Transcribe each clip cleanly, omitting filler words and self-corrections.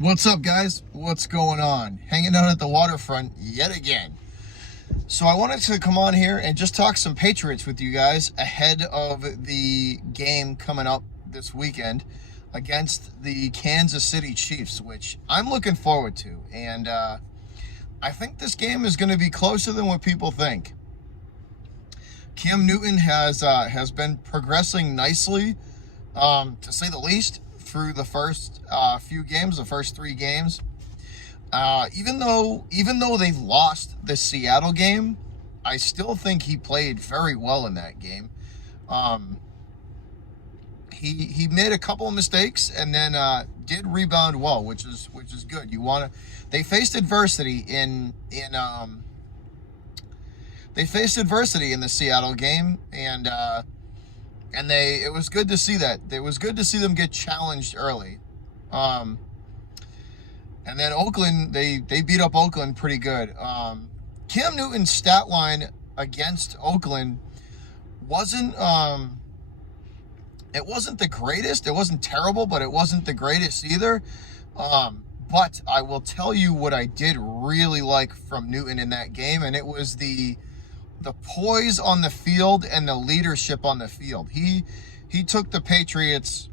What's up, guys? What's going on? Hanging out at the waterfront yet again. So I wanted to come on here and just talk some Patriots with you guys ahead of the game coming up this weekend against the Kansas City Chiefs, which I'm looking forward to. And I think this game is going to be closer than what people think. Cam Newton has been progressing nicely, to say the least, through the first few games, the first three games. Even though they lost the Seattle game, I still think he played very well in that game. He made a couple of mistakes and then did rebound well, which is good. They faced adversity in the Seattle game, and it was good to see that. It was good to see them get challenged early. And then Oakland, they beat up Oakland pretty good. Cam Newton's stat line against Oakland wasn't it wasn't the greatest. It wasn't terrible, but it wasn't the greatest either. But I will tell you what I did really like from Newton in that game, and it was the poise on the field and the leadership on the field. He took the Patriots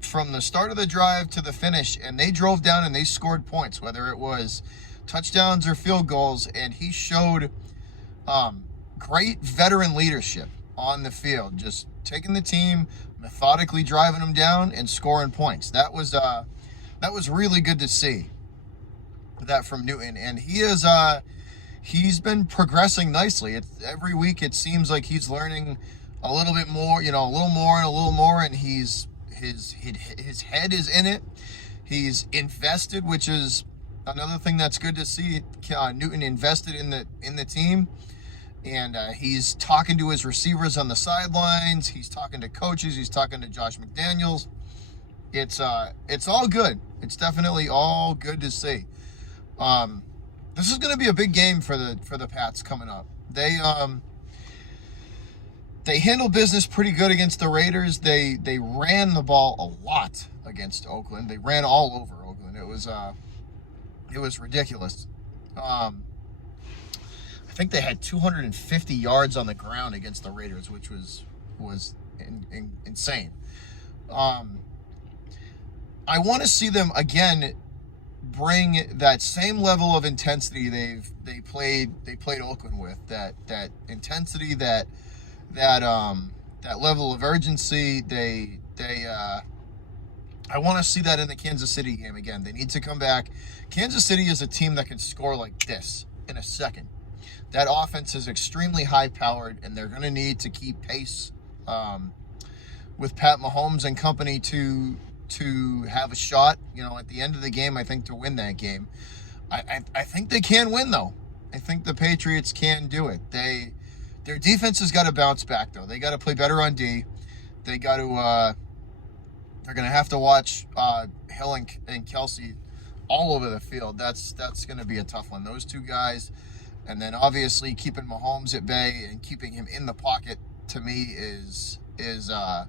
from the start of the drive to the finish, and they drove down and they scored points, whether it was touchdowns or field goals, and he showed great veteran leadership on the field, just taking the team, methodically driving them down and scoring points. That was really good to see that from Newton, and he's been progressing nicely. Every week it seems like he's learning a little bit more, a little more and a little more, and his head is in it. He's invested, which is another thing that's good to see. Newton invested in the team, and he's talking to his receivers on the sidelines. He's talking to coaches. He's talking to Josh McDaniels. It's all good. It's definitely all good to see. This is going to be a big game for the Pats coming up. They handled business pretty good against the Raiders. They ran the ball a lot against Oakland. They ran all over Oakland. It was ridiculous. I think they had 250 yards on the ground against the Raiders, which was insane. I want to see them again bring that same level of intensity they played Oakland with. That intensity, that level of urgency. I want to see that in the Kansas City game again. They need to come back. Kansas City is a team that can score like this in a second. That offense is extremely high-powered, and they're going to need to keep pace with Pat Mahomes and company to have a shot, at the end of the game, I think, to win that game. I think they can win, though. I think the Patriots can do it. Their defense has got to bounce back, though. They got to play better on D. They got to, they're going to have to watch Hill and Kelsey all over the field. That's going to be a tough one. Those two guys. And then obviously keeping Mahomes at bay and keeping him in the pocket, to me, is a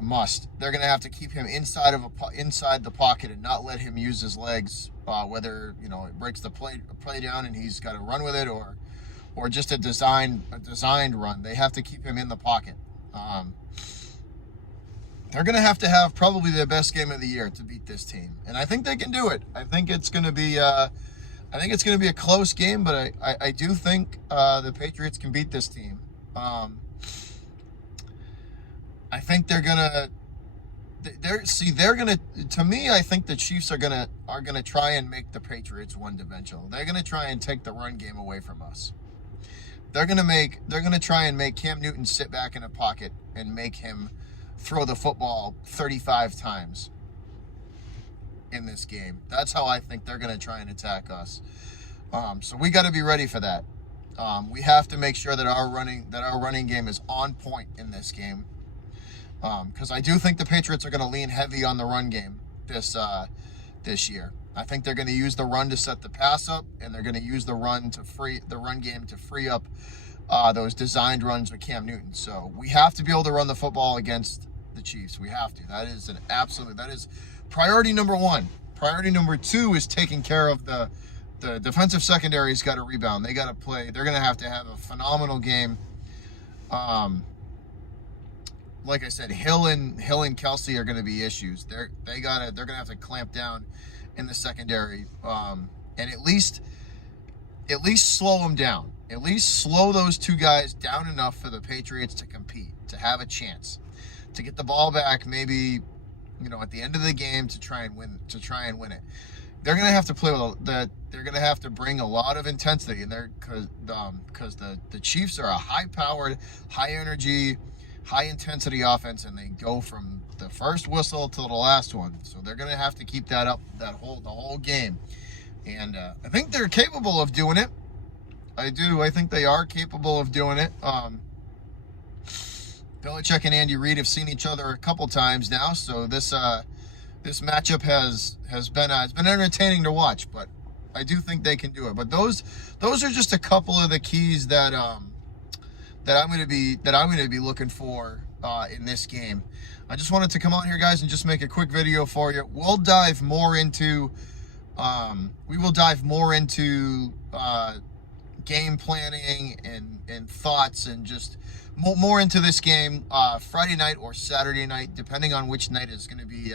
must. They're going to have to keep him inside the pocket and not let him use his legs, whether it breaks the play down and he's got to run with it, or just a designed run. They have to keep him in the pocket. They're going to have probably their best game of the year to beat this team, and I think they can do it. I think it's going to be a close game, but I do think the Patriots can beat this team. I think they're gonna. To me, I think the Chiefs are gonna try and make the Patriots one-dimensional. They're gonna try and take the run game away from us. They're gonna try and make Cam Newton sit back in a pocket and make him throw the football 35 times in this game. That's how I think they're gonna try and attack us. So we got to be ready for that. We have to make sure that our running game is on point in this game. Because I do think the Patriots are going to lean heavy on the run game this year. I think they're going to use the run to set the pass up, and they're going to use the run game to free up those designed runs with Cam Newton. So we have to be able to run the football against the Chiefs. We have to. That is priority number one. Priority number two is taking care of the defensive secondary's got to rebound. They got to play. They're going to have a phenomenal game. Like I said, Hill and Kelsey are going to be issues. They're going to have to clamp down in the secondary, and at least slow them down. At least slow those two guys down enough for the Patriots to compete, to have a chance, to get the ball back. Maybe, at the end of the game to try and win it. They're going to have to play with that. They're going to have to bring a lot of intensity in there because the Chiefs are a high-powered, high-energy, high-intensity offense, and they go from the first whistle to the last one. So they're going to have to keep that up the whole game. And I think they're capable of doing it. I do. I think they are capable of doing it. Belichick and Andy Reid have seen each other a couple times now, so this matchup has been it's been entertaining to watch. But I do think they can do it. But those are just a couple of the keys that I'm going to be looking for in this game. I just wanted to come on here, guys, and just make a quick video for you. We'll dive more into game planning and thoughts and just more into this game Friday night or Saturday night, depending on which night is going to be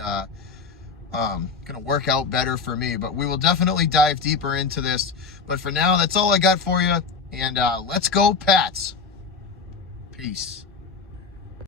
going to work out better for me. But we will definitely dive deeper into this. But for now, that's all I got for you. And let's go, Pats. Peace.